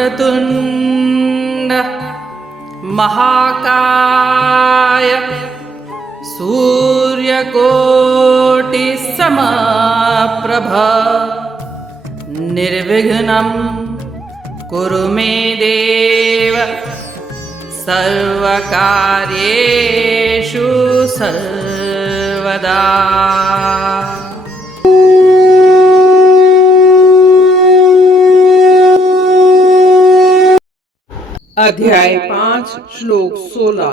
वक्रतुण्ड महाकाय सूर्यकोटिसमप्रभ निर्विघ्नं कुरु मे देव सर्वकार्येषु सर्वदा। अध्याय 5 श्लोक 16।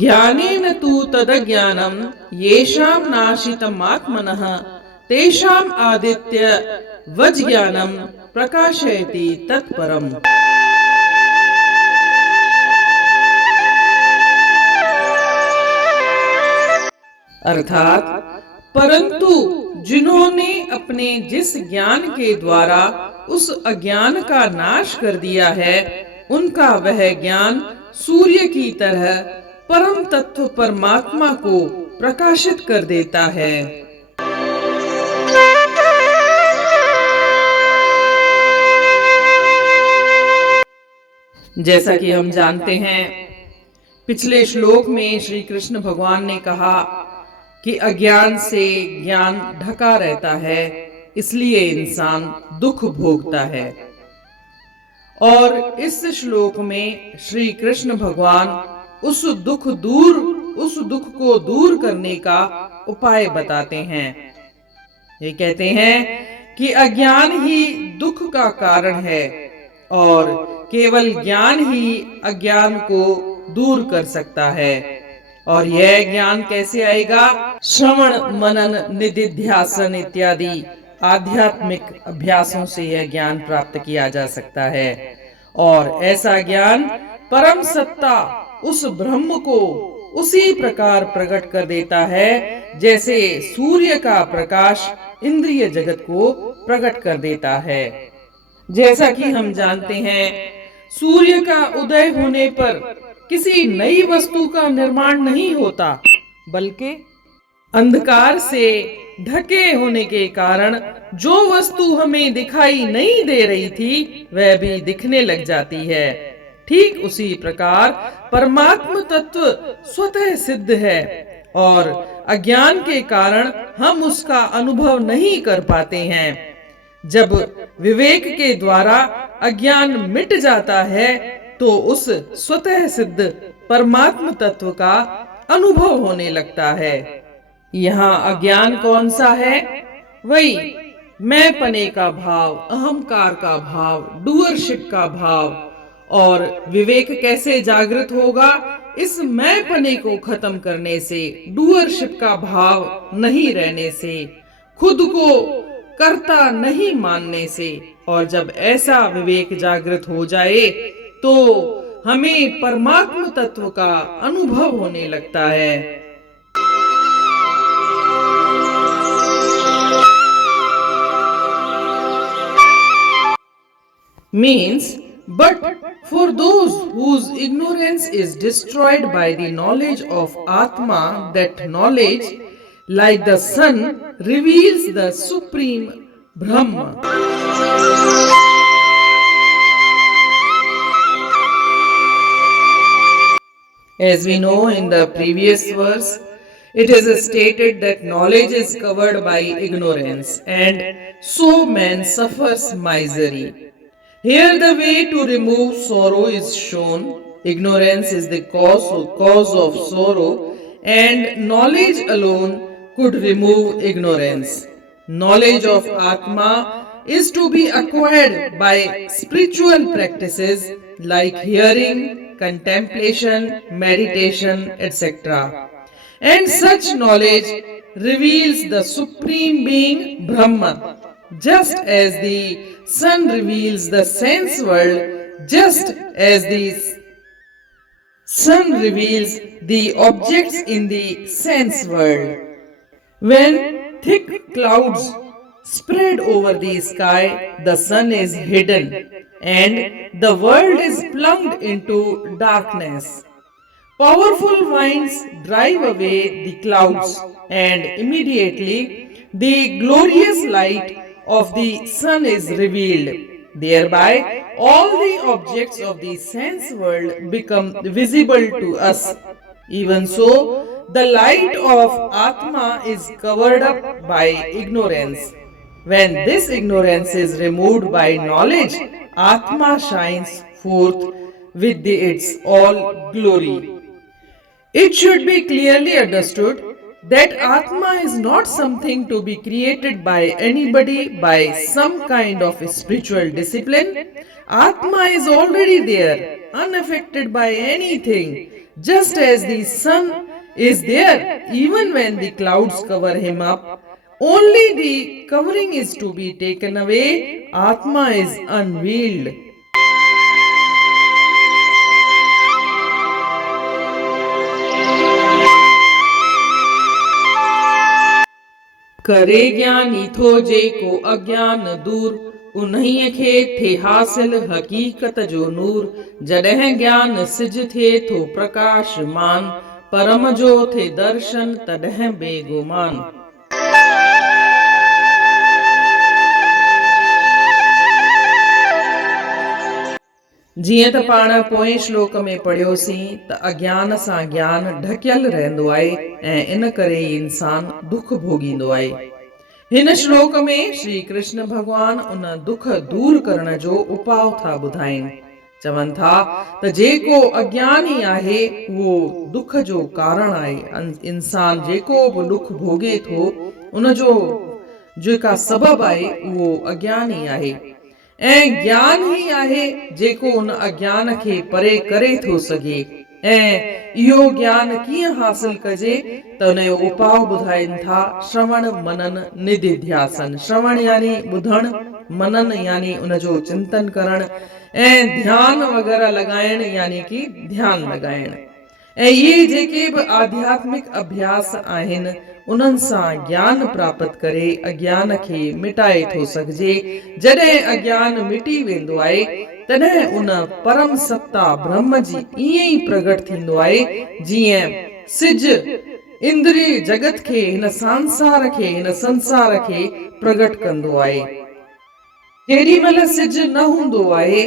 ज्ञानेन तु तदज्ञानं येषां नाशितमात्मनः तेषाम् आदित्य वज्ज्ञानं प्रकाशयति तत्परम्। अर्थात परंतु जिन्होंने अपने जिस ज्ञान के द्वारा उस अज्ञान का नाश कर दिया है, उनका वह ज्ञान सूर्य की तरह परम तत्व परमात्मा को प्रकाशित कर देता है। जैसा कि हम जानते हैं, पिछले श्लोक में श्री कृष्ण भगवान ने कहा कि अज्ञान से ज्ञान ढका रहता है, इसलिए इंसान दुख भोगता है। और इस श्लोक में श्री कृष्ण भगवान उस दुख को दूर करने का उपाय बताते हैं। ये कहते हैं कि अज्ञान ही दुख का कारण है और केवल ज्ञान ही अज्ञान को दूर कर सकता है। और यह ज्ञान कैसे आएगा? श्रवण मनन निधिध्यासन इत्यादि आध्यात्मिक अभ्यासों से यह ज्ञान प्राप्त किया जा सकता है। और ऐसा ज्ञान परम सत्ता उस ब्रह्म को उसी प्रकार प्रकट कर देता है जैसे सूर्य का प्रकाश इंद्रिय जगत को प्रकट कर देता है। जैसा कि हम जानते हैं, सूर्य का उदय होने पर किसी नई वस्तु का निर्माण नहीं होता, बल्कि अंधकार से ढके होने के कारण जो वस्तु हमें दिखाई नहीं दे रही थी, वह भी दिखने लग जाती है। ठीक उसी प्रकार परमात्म तत्व स्वतः सिद्ध है और अज्ञान के कारण हम उसका अनुभव नहीं कर पाते हैं। जब विवेक के द्वारा अज्ञान मिट जाता है तो उस स्वतः सिद्ध परमात्म तत्व का अनुभव होने लगता है। यहाँ अज्ञान कौन सा है? वही मैं पने का भाव, अहंकार का भाव, डूअरशिप का भाव। और विवेक कैसे जागृत होगा? इस मैं पने को खत्म करने से, डूअरशिप का भाव नहीं रहने से, खुद को कर्ता नहीं मानने से। और जब ऐसा विवेक जागृत हो जाए तो हमें परमात्म तत्व का अनुभव होने लगता है। Means, but for those whose ignorance is destroyed by the knowledge of Atma, that knowledge, like the sun, reveals the supreme Brahma. As we know in the previous verse, it is stated that knowledge is covered by ignorance, and so man suffers misery. Here the way to remove sorrow is shown. Ignorance is the cause of sorrow, and knowledge alone could remove ignorance. Knowledge of Atma is to be acquired by spiritual practices like hearing, contemplation, meditation, etc. And such knowledge reveals the Supreme Being Brahman, just as the sun reveals the sense world, just as the sun reveals the objects in the sense world. When thick clouds spread over the sky, the sun is hidden and the world is plunged into darkness. Powerful winds drive away the clouds, and immediately the glorious light of the sun is revealed. Thereby, all the objects of the sense world become visible to us. Even so, the light of Atma is covered up by ignorance. When this ignorance is removed by knowledge, Atma shines forth with its all glory. It should be clearly understood that Atma is not something to be created by anybody by some kind of spiritual discipline. Atma is already there, unaffected by anything, just as the sun is there even when the clouds cover him up. Only the covering is to be taken away. Atma is unveiled. करे ज्ञानी थो जेको अज्ञान दूर, उन्हीअ खे थे हासिल हकीकत जो नूर। जॾहिं ज्ञान सिज थिए थो प्रकाशमान, परम जो थे दर्शन तॾहिं बेगुमान। जीअं त पाण पोएं श्लोक में पढ़ियोसीं त अज्ञान सां ज्ञान ढकियल रहंदो आहे ऐं इन करे ई इंसान दुख भोगींदो आहे। हिन श्लोक में श्री कृष्ण भगवान उन दुख दूर करण जो उपाउ था ॿुधाइनि। चवनि था त जेको अज्ञानी आहे उहो दुख जो कारण आहे। इंसान जेको बि दुख भोगे थो उन जो जेका सबब आहे उहो अज्ञानी आहे, ऐं ज्ञान ही आहे जेको उन अज्ञान खे परे करे थो सघे। ऐं इहो ज्ञान कीअं हासिल कजे त उनजो उपाउ ॿुधाइनि था श्रवण मनन निधिध्यासन। श्रवण यानी ॿुधण, मनन यानी उनजो चिंतन करण, ऐं ध्यान वग़ैरह लॻाइण यानी कि ध्यान लॻाइण। ऐं इहे जेके बि आध्यात्मिक अभ्यास आहिनि उन्हनि सां ज्ञान प्राप्त करे अज्ञान खे मिटाए थो सघिजे। जॾहिं अज्ञान मिटी वेंदो आहे तॾहिं उन परम सत्ता ब्रह्म जी ईअं ई प्रगट थींदो आहे जीअं सिज इंद्रिय जगत खे, हिन संसार खे प्रगट कंदो आहे। केॾी महिल सिज न हूंदो आहे,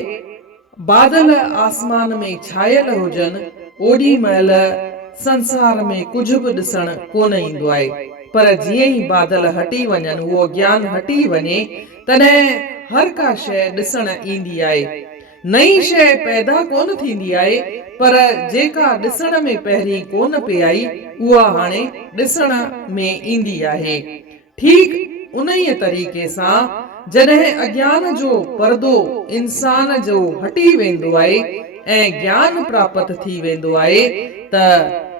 बादल आसमान में छायल हुजनि, ओॾी महिल संसार में कुझु बि ॾिसण कोन ईंदो आहे। पर जीअं ई बादल हटी वञनि, उहो ज्ञान हटी वञे, तॾहिं हर का शइ ॾिसण ईंदी आहे। नई शइ पैदा कोन थींदी आहे, पर जेका ॾिसण में पहिरीं कोन पई आई उहा हाणे ॾिसण में ईंदी आहे। ठीक उन ई तरीक़े सां जॾहिं अज्ञान जो पर्दो इंसान जो हटी वेंदो आहे ऐं ज्ञान प्राप्त थी वेंदो आहे त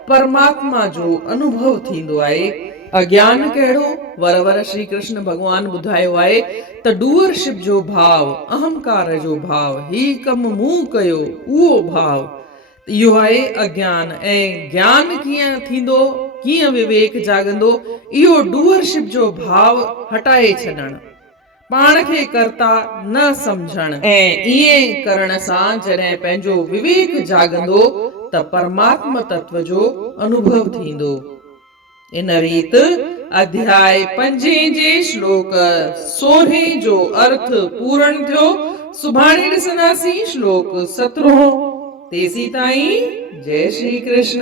परमात्मा जो अनुभव थींदो आहे। अज्ञान कहिड़ो? वर श्री कृष्ण भगवान ॿुधायो आहे त डूअरशिप जो भाव, अहंकार जो भाव, ही कम मूं कयो उहो भाव, इहो आहे अज्ञान। ऐं ज्ञान कीअं थींदो, कीअं विवेक जागंदो? इहो डूअरशिप जो भाव हटाए छॾणु, पाण खे कर्ता न सम्झण। ऐं ईअं करण सां जॾहिं पंहिंजो विवेक जागंदो त परमात्मा तत्व जो अनुभव थींदो। इन रीत अध्याय 5 जे श्लोक 16 जो अर्थ पूर्ण थियो। सुभाणे ॾिसंदासीं श्लोक 17। तेसी ताईं जय श्री कृष्ण।